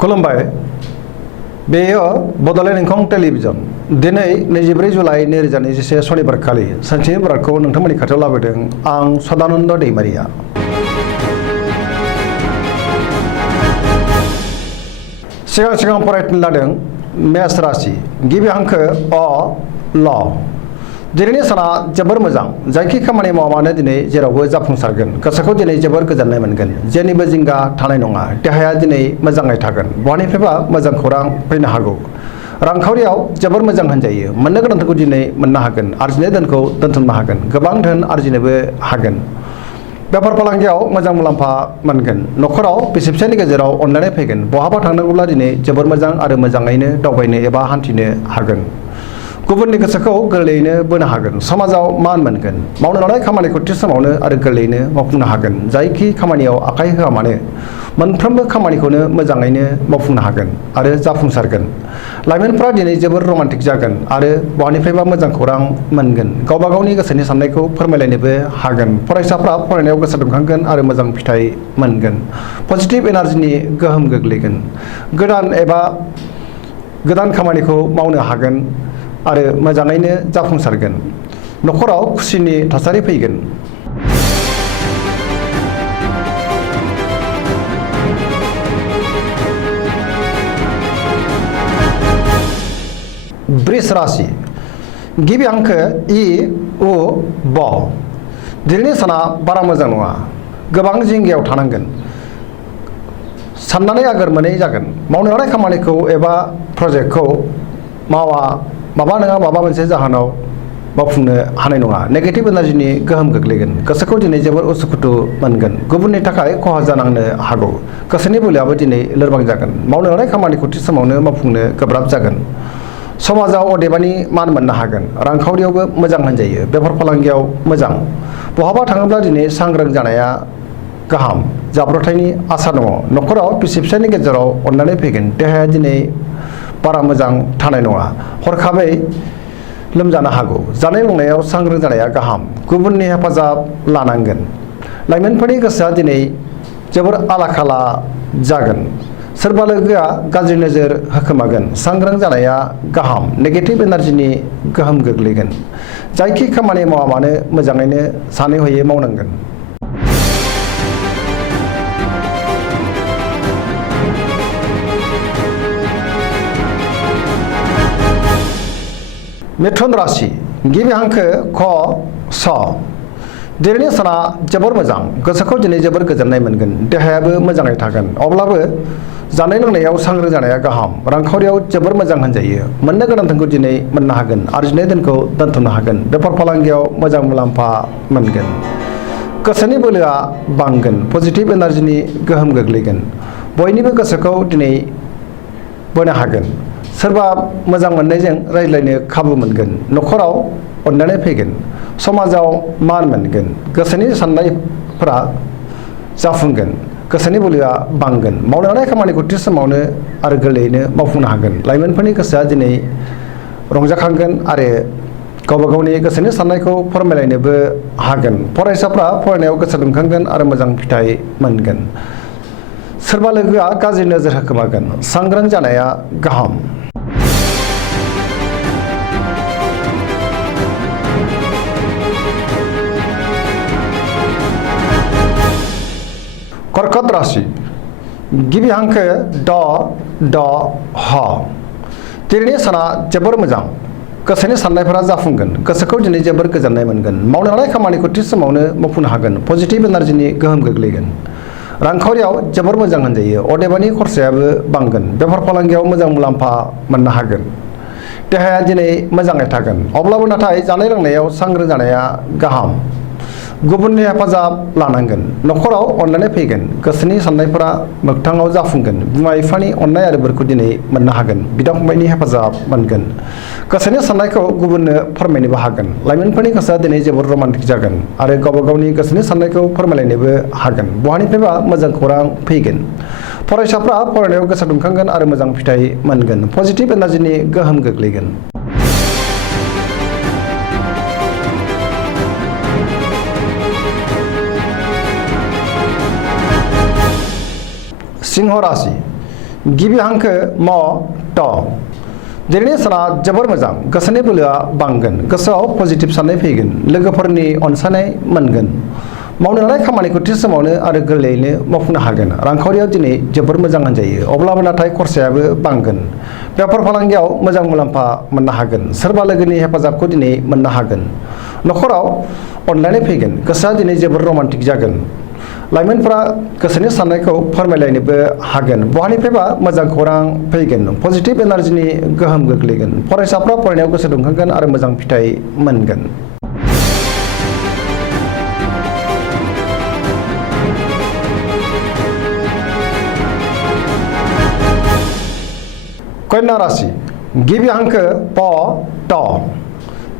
खुलुमबाय बेयो बड'लेण्ड इंखं टेलिभिजन दिनै 24 जुलाइ 2021 सनिबार खालि सानसेनि बरादखौ नोंथांमोननि खाथियाव लाबोदों आं सदानन्द दैमारिया। सिगां फरायनो लादों मेष राशि गिबि हांखो अ ल। दिनैनि साना जोबोर मोजां जायखि खामानि मावा मानो दिनै जेरावबो जाफुंसारगोन गोसोखौ दिनै जोबोर गोजोननाय मोनगोन जेनिबो जिंगा थानाय नङा देहाया दिनै मोजाङै थागोन बहानिफ्रायबा मोजां खौरां फैनो हागौ रांखावरियाव जोबोर मोजां होनजायो मोननो गोनांखौ दिनै मोननो हागोन आरजिनाय धोनखौ दोनथुमनो हागोन गोबां धोन आरजिनोबो हागोन बेफार फालांगियाव मोजां मुलाम्फा मोनगोन न'खराव बिसि फिसायनि गेजेराव अनलायनाय फैगोन बहाबा थांनांगौब्ला दिनै जोबोर मोजां आरो मोजाङैनो दावबायनो एबा हान्थिनो हागोन गुबुननि गोसोखौ गोरलैयैनो बोनो हागोन समाजाव मान मोनगोन मावनो लानाय खामानिखौ थि समावनो आरो गोरलैयैनो मावफुंनो हागोन जायखि खामानियाव आखाइ होआ मानो मोनफ्रोमबो खामानिखौनो मोजाङैनो मावफुंनो हागोन आरो जाफुंसारगोन लाइमोनफ्रा दिनै जोबोर रमान्टिक जागोन आरो बहानिफ्रायबा मोजां खौरां मोनगोन गावबा गावनि गोसोनि साननायखौ फोरमायलायनोबो हागोन फरायसाफ्रा फरायनायाव गोसो दुंखांगोन आरो मोजां फिथाइ मोनगोन पजिटिभ एनार्जिनि गोहोम गोग्लैगोन गोदान खामानिखौ मावनो हागोन आरो मोजाङैनो जाफुंसारगोन न'खराव खुसिनि थासारि फैगोन। वृष राशि गिबि हांखो इ उ ब। दिनैनि साना बारा मोजां नङा गोबां जिंगायाव थानांगोन साननानै आगोर मोनै जागोन मावनो लानाय खामानिखौ एबा प्रजेक्टखौ माबा नङा माबा मोनसे जाहोनाव मावफुंनो हानाय नङा नेगेटिभ एनार्जिनि गोहोम गोग्लैगोन गोसोखौ दिनै जोबोर उसुखुथु मोनगोन गुबुननि थाखाय खहा जानांनो हागौ गोसोनि बोलोआबो दिनै लोरबां जागोन मावनो लानाय खामानिखौ थि समावनो मावफुंनो गोब्राब जागोन समाजाव अदेबानि मान मोननो हागोन रांखावरियावबो मोजां होनजायो बेफार फालांगियाव मोजां बहाबा थाङोब्ला दिनै सांग्रां जानाया गाहाम जाब्रबथायनि आसा दङ न'खराव बिसि फिसायनि गेजेराव अननानै फैगोन देहाया दिनै बारा मोजां थानाय नङा हरखाबै लोमजानो हागौ जानाय लोंनायाव सांग्रां जानाया गाहाम गुबुननि हेफाजाब लानांगोन लाइमोनफोरनि गोसोआ दिनै जोबोर आला खाला जागोन सोरबा लोगोआ गाज्रि नोजोर होखोमागोन सांग्रां जानाया गाहाम नेगेटिभ एनार्जिनि गोहोम गोग्लैगोन जायखि खामानि मावा मानो मोजाङैनो सानै हयै मावनांगोन। मिथुन राशि गिबि हांखो ख स। दिनैनि साना जोबोर मोजां गोसोखौ दिनै जोबोर गोजोननाय मोनगोन देहायाबो मोजाङै थागोन अब्लाबो जानाय लोंनायाव सांग्रां जानाया गाहाम रांखावरियाव जोबोर मोजां होनजायो मोननो गोनांखौ दिनै मोननो हागोन आरजिनाय धोनखौ दोनथुमनो हागोन बेफार फालांगियाव मोजां मुलाम्फा मोनगोन गोसोनि बोलोआ बांगोन पजिटिभ एनार्जिनि गोहोम गोग्लैगोन बयनिबो गोसोखौ दिनै बोनो हागोन सोरबा मोजां मोननायजों रायज्लायनो खाबु मोनगोन न'खराव अननानै फैगोन समाजाव मान मोनगोन गोसोनि साननायफोरा जाफुंगोन गोसोनि बोलोआ बांगोन मावनो लानाय खामानिखौ थि समावनो आरो गोरलैयैनो मावफुंनो हागोन लाइमोनफोरनि गोसोआ दिनै रंजाखांगोन आरो गावबा गावनि गोसोनि साननायखौ फोरमायलायनोबो हागोन फरायसाफ्रा फरायनायाव गोसो दुंखांगोन आरो मोजां फिथाइ मोनगोन सोरबा लोगोआ गाज्रि नोजोर होखोमागोन सांग्रां जानाया गाहाम। कर्कट राशि गिबि हांखो ड ह। दिनैनि साना जोबोर मोजां गोसोनि साननायफोरा जाफुंगोन गोसोखौ दिनै जोबोर गोजोननाय मोनगोन मावनो लानाय खामानिखौ थि समावनो मावफुंनो हागोन पजिटिभ एनार्जिनि गोहोम गोग्लैगोन रांखावरियाव जोबोर मोजां होनजायो अदेबानि खरसायाबो बांगोन बेफार फालांगियाव मोजां मुलाम्फा मोननो हागोन देहाया दिनै मोजाङै थागोन अब्लाबो नाथाय जानाय लोंनायाव सांग्रां जानाया गाहाम गुबुननि हेफाजाब लानांगोन न'खराव अनलायनाय फैगोन गोसोनि साननायफोरा मोगथाङाव जाफुंगोन बिमा बिफानि अननाय आरो बोरखौ दिनै मोननो हागोन बिदा फंबायनि हेफाजाब मोनगोन गोसोनि साननायखौ गुबुननो फोरमायनोबो हागोन लाइमोनफोरनि गोसोआ दिनै जोबोर रमान्टिक जागोन आरो गावबा गावनि गोसोनि साननायखौ फोरमायलायनोबो हागोन बहानिफ्रायबा मोजां खौरां फैगोन फरायसाफ्रा फरायनायाव गोसो दुंखांगोन आरो मोजां फिथाइ मोनगोन पजिटिभ एनार्जिनि गोहोम गोग्लैगोन। सिंह राशि गिबि हांखो म ट दिनैनि साना जोबोर मोजां गोसोनि बोलोआ बांगोन गोसोआव पजिटिभ साननाय फैगोन लोगोफोरनि अनसायनाय मोनगोन मावनो लानाय खामानिखौ थि समावनो आरो गोरलैयैनो मावफुंनो हागोन रांखावरियाव दिनै जोबोर मोजां होनजायो अब्लाबो नाथाय खरसायाबो बांगोन बेफार फालांगियाव मोजां मुलाम्फा मोननो हागोन सोरबा लोगोनि हेफाजाबखौ दिनै मोननो हागोन न'खराव अनलायनाय फैगोन गोसोआ दिनै जोबोर रमान्टिक जागोन लाइमोनफोरा गोसोनि साननायखौ फोरमायलायनोबो हागोन बहानिफ्रायबा मोजां खौरां फैगोन पजिटिभ एनार्जिनि गोहोम गोग्लैगोन फरायसाफ्रा फरायनायाव गोसो दुंखांगोन आरो मोजां फिथाइ मोनगोन कन्या राशि गिबि हांखो प ट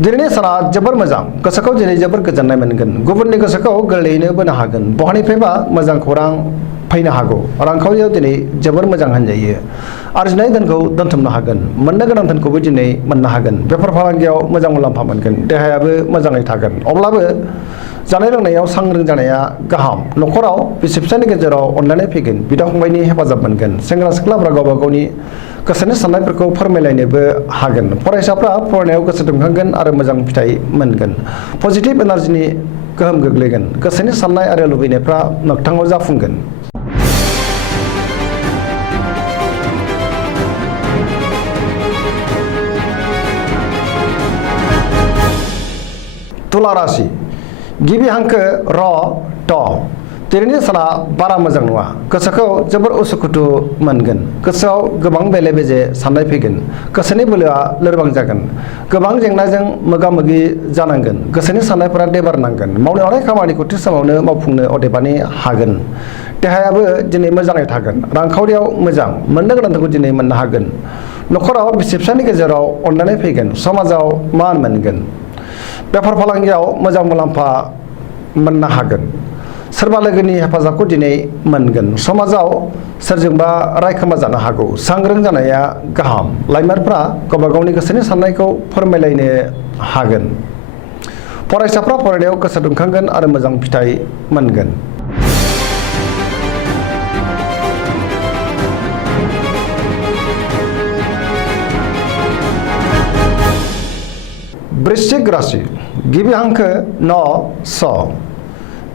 दिनैनि साना जोबोर मोजां गोसोखौ दिनै जोबोर गोजोननाय मोनगोन गुबुननि गोसोखौ गोरलैयैनो बोनो हागोन बहानिफ्रायबा मोजां खौरां फैनो हागौ रांखावरियाव दिनै जोबोर मोजां होनजायो आरजिनाय धोनखौ दोनथुमनो हागोन मोननो गोनां धोनखौबो दिनै मोननो हागोन बेफार फालांगियाव मोजां मुलाम्फा मोनगोन देहायाबो मोजाङै थागोन अब्लाबो जानाय लोंनायाव सांग्रां जानाया गाहाम न'खराव बिसि फिसायनि गेजेराव अनलायनाय फैगोन बिदा फंबायनि हेफाजाब मोनगोन सेंग्रा सिख्लाफ्रा गावबा गावनि गोसोनि साननायफोरखौ फोरमायलायनोबो हागोन फरायसाफ्रा फरायनायाव गोसो दुंखांगोन आरो मोजां फिथाइ मोनगोन पजिटिभ एनार्जिनि गोहोम गोग्लैगोन गोसोनि साननाय आरो लुबैनायफ्रा मोगथाङाव जाफुंगोन तुला राशि गिबि हांखो र ट दिनैनि साना बारा मोजां नङा गोसोखौ जोबोर उसुखुथु मोनगोन गोसोआव गोबां बेले बेजे साननाय फैगोन गोसोनि बोलोआ लोरबां जागोन गोबां जेंनाजों मोगा मोगि जानांगोन गोसोनि साननायफोरा देबार नांगोन मावनो लानाय खामानिखौ थि समावनो मावफुंनो अदेबानि हागोन देहायाबो दिनै मोजाङै थागोन रांखावरियाव मोजां मोननो गोनांखौ दिनै मोननो हागोन न'खराव बिसि फिसायनि गेजेराव अनलायनाय फैगोन समाजाव मान मोनगोन बेफार फालांगियाव मोजां मुलाम्फा मोननो हागोन सोरबा लोगोनि हेफाजाबखौ दिनै मोनगोन समाजाव सोरजोंबा रायखोमा जानो हागौ सांग्रां जानाया गाहाम लाइमोनफ्रा गावबा गावनि गोसोनि साननायखौ फोरमायलायनो हागोन फरायसाफ्रा फरायनायाव गोसो दुंखांगोन आरो मोजां फिथाइ मोनगोन वृश्चिक राशि गिबि हांखो न स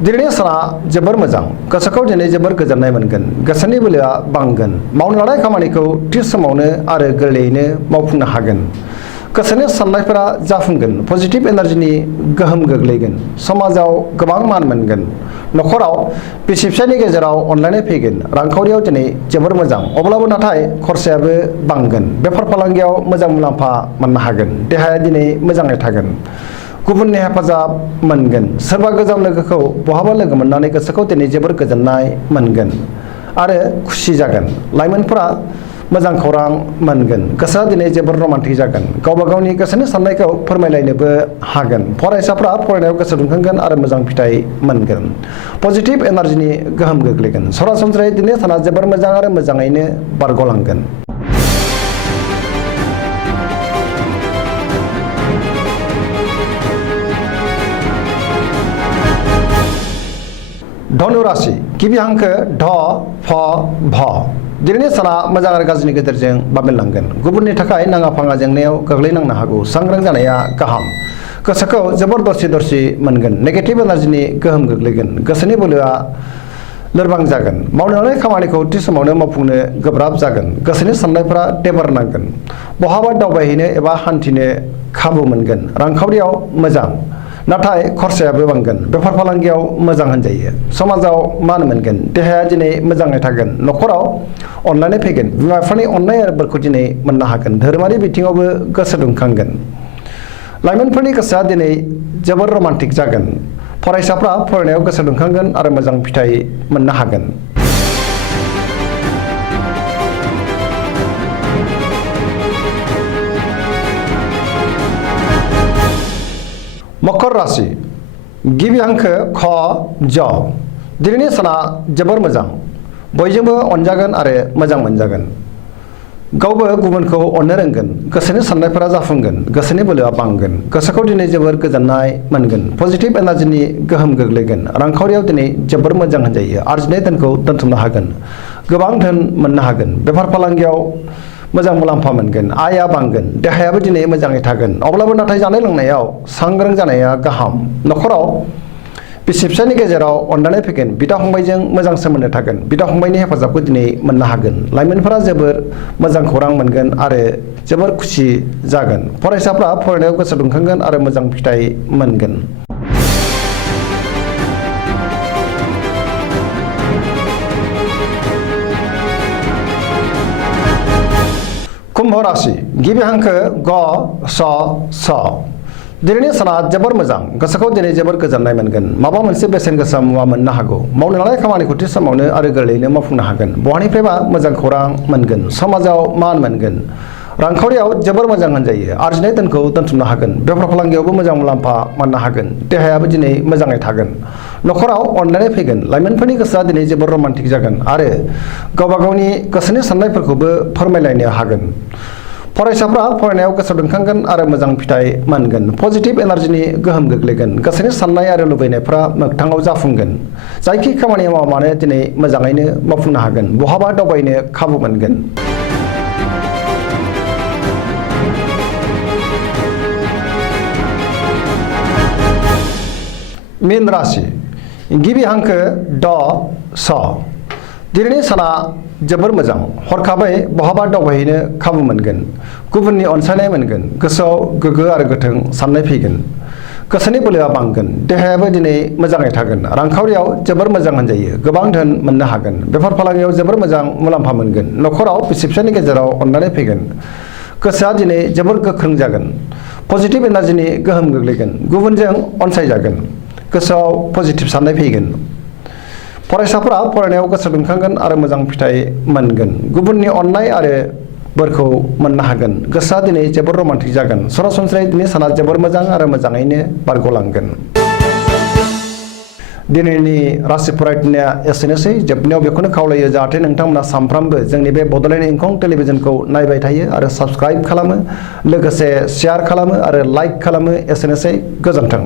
दिनैनि साना जोबोर मोजां गोसोखौ दिनै जोबोर गोजोननाय मोनगोन गोसोनि बोलोआ बांगोन मावनो लानाय खामानिखौ थि समावनो आरो गोरलैयैनो मावफुंनो हागोन गोसोनि साननायफोरा जाफुंगोन पजिटिभ एनार्जिनि गोहोम गोग्लैगोन समाजाव गोबां मान मोनगोन न'खराव बिसि फिसायनि गेजेराव अनलायनाय फैगोन रांखावरियाव दिनै जोबोर मोजां अब्लाबो नाथाय खरसायाबो बांगोन बेफार फालांगियाव मोजां मुलाम्फा मोननो हागोन देहाया दिनै मोजाङै थागोन गुबुननि हेफाजाब मोनगोन सोरबा गोजाम लोगोखौ बहाबा लोगो मोननानै गोसोखौ दिनै जोबोर गोजोननाय मोनगोन आरो खुसि जागोन लाइमोनफोरा मोजां खौरां मोनगोन गोसोआ दिनै जोबोर रमान्टिक जागोन गावबा गावनि गोसोनि साननायखौ फोरमायलायनोबो हागोन फरायसाफ्रा फरायनायाव गोसो दुंखांगोन आरो मोजां फिथाइ मोनगोन पजिटिभ एनार्जिनि गोहोम गोग्लैगोन सरासनस्रायै दिनै साना जोबोर मोजां आरो मोजाङैनो बारग'लांगोन धनु राशि गिबि हांखो ढ फ भ दिनैनि साना मोजां आरो गाज्रिनि गेजेरजों बाबेनलांगोन गुबुननि थाखाय नाङा फाङा जेंनायाव गोग्लैनांनो हागौ सांग्रां जानाया गाहाम गोसोखौ जोबोर दरसि दरसि मोनगोन नेगेटिभ एनार्जिनि गोहोम गोग्लैगोन गोसोनि बोलोआ लोरबां जागोन मावनो लानाय खामानिखौ थि समावनो मावफुंनो गोब्राब जागोन गोसोनि साननायफोरा देबार नांगोन बहाबा दावबायहैनो एबा हान्थिनो खाबु मोनगोन रांखावरियाव मोजां नाथाय खरसायाबो बांगोन बेफार फालांगियाव मोजां होनजायो समाजाव मान मोनगोन देहाया दिनै मोजाङै थागोन न'खराव अनलायनाय फैगोन बिमा बिफानि अननाय आरो बोरखौ दिनै मोननो हागोन धोरोमारि बिथिङावबो गोसो दुंखांगोन लाइमोनफोरनि गोसोआ दिनै जोबोर रमान्टिक जागोन फरायसाफ्रा फरायनायाव गोसो दुंखांगोन आरो मोजां फिथाइ मोननो हागोन मकर राशि गिबि हांखो ख ज दिनैनि साना जोबोर मोजां बयजोंबो अनजागोन आरो मोजां मोनजागोन गावबो गुबुनखौ अननो रोंगोन गोसोनि साननायफोरा जाफुंगोन गोसोनि बोलोआ बांगोन गोसोखौ दिनै जोबोर गोजोननाय मोनगोन पजिटिभ एनार्जिनि गोहोम गोग्लैगोन रांखावरियाव दिनै जोबोर मोजां होनजायो आरजिनाय धोनखौ दोनथुमनो हागोन गोबां धोन मोननो हागोन बेफार फालांगियाव मोजां मुलाम्फा मोनगोन आयआ बांगोन देहायाबो दिनै मोजाङै थागोन अब्लाबो नाथाय जानाय लोंनायाव सांग्रां जानाया गाहाम नखराव बिसि फिसायनि गेजेराव अनलायनाय फैगोन बिदा फंबायजों मोजां सोमोन्दो थागोन बिदा फंबायनि हेफाजाबखौ दिनै मोननो हागोन लाइमोनफोरा जोबोर मोजां खौरां मोनगोन आरो जोबोर खुसि जागोन फरायसाफ्रा फरायनायाव गोसो दुंखांगोन आरो मोजां फिथाइ मोनगोन कुम्भ राशि गिबि हांखो ग स स दिनैनि साना जोबोर मोजां गोसोखौ दिनै जोबोर गोजोननाय मोनगोन माबा मोनसे बेसेन गोसा मुवा मोननो हागौ मावनो लानाय खामानिखौ थि समावनो आरो गोरलैयैनो मावफुंनो हागोन बहानिफ्रायबा मोजां खौरां मोनगोन समाजाव मान मोनगोन रांखावरियाव जोबोर मोजां होनजायो आरजिनाय धोनखौ दोनथुमनो हागोन बेफार फालांगियावबो मोजां मुलाम्फा मोननो हागोन देहायाबो दिनै मोजाङै थागोन नखराव अनलायनाय फैगोन लाइमोनफोरनि गोसोआ दिनै जोबोर रमान्टिक जागोन आरो गावबा गावनि गोसोनि साननायफोरखौबो फोरमायलायनो हागोन फरायसाफ्रा फरायनायाव गोसो दुंखांगोन आरो मोजां फिथाइ मोनगोन पजिटिभ एनार्जिनि गोहोम गोग्लैगोन गोसोनि साननाय आरो लुबैनायफ्रा मोगथाङाव जाफुंगोन जायखि खामानि मावा मानो दिनै मोजाङैनो मावफुंनो हागोन बहाबा दावबायनो खाबु मोनगोन मीन राशि गिबि हांखो ड स दिनैनि साना जोबोर मोजां हरखाबै बहाबा दावबायहैनो खाबु मोनगोन गुबुननि अनसायनाय मोनगोन गोसोआव गोग्गो आरो गोथों साननाय फैगोन गोसोनि बोलोआ बांगोन देहायाबो दिनै मोजाङै थागोन रांखावरियाव जोबोर मोजां होनजायो गोबां धोन मोननो हागोन बेफार फालांगियाव जोबोर मोजां मुलाम्फा मोनगोन नखराव बिसि फिसायनि गेजेराव अननानै फैगोन गोसोआ दिनै जोबोर गोख्रों जागोन पजिटिभ एनार्जिनि गोहोम गोग्लैगोन गुबुनजों अनसायजागोन गोसोआव पजिटिभ साननाय फैगोन फरायसाफोरा फरायनायाव गोसो दुंखांगोन आरो मोजां फिथाइ मोनगोन गुबुननि अननाय आरो बोरखौ मोननो हागोन गोसोआ दिनै जोबोर रमान्टिक जागोन सरासनस्रायै दिनै साना जोबोर मोजां आरो मोजाङैनो बारग'लांगोन दिनैनि राशि फरायनाया एसेनोसै जोबनायाव बेखौनो खावलायो जाहाथे नोंथांमोना सानफ्रामबो जोंनि बे बड'लेण्ड इंखं टेलिभिजनखौ नायबाय थायो आरो साबस्क्राइब खालामो लोगोसे शेयार खालामो आरो लाइक खालामो एसेनोसै गोजोन्थों